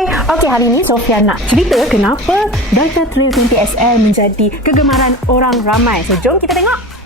Hai, hari ini Sofia nak cerita kenapa Deuter Trail 20SL menjadi kegemaran orang ramai. So, jom kita tengok.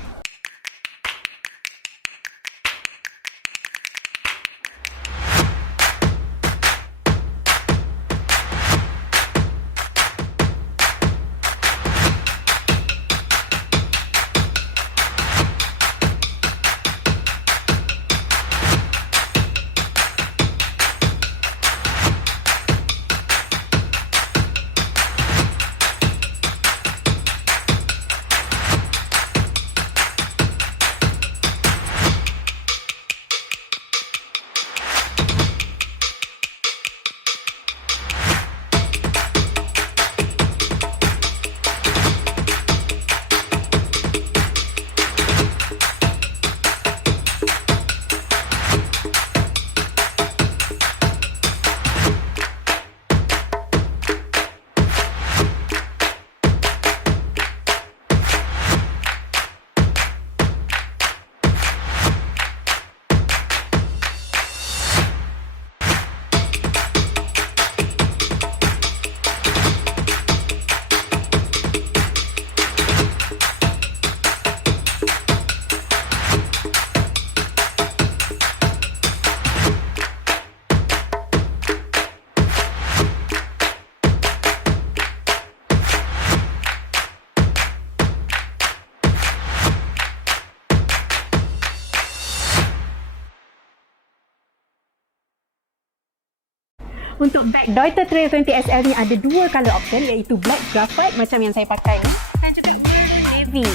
Untuk bag Deuter Trail 20SL ni ada dua color option, iaitu black graphite macam yang saya pakai ni dan juga merah navy.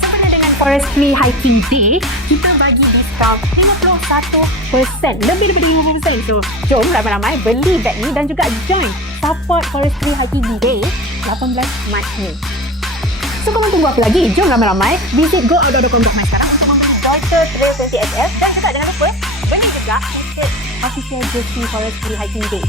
Sempena dengan Forestry Hiking Day, kita bagi diskaun 51%, lebih daripada 50%. So, jom ramai-ramai beli bag ni dan juga join support Forestry Hiking Day 18 Mac ni. So, korang tunggu apa lagi? Jom ramai-ramai visit go.com.my sekarang untuk membeli Deuter Trail 20SL dan juga jangan lupa beli juga tiket official jersey Forestry Hiking Day.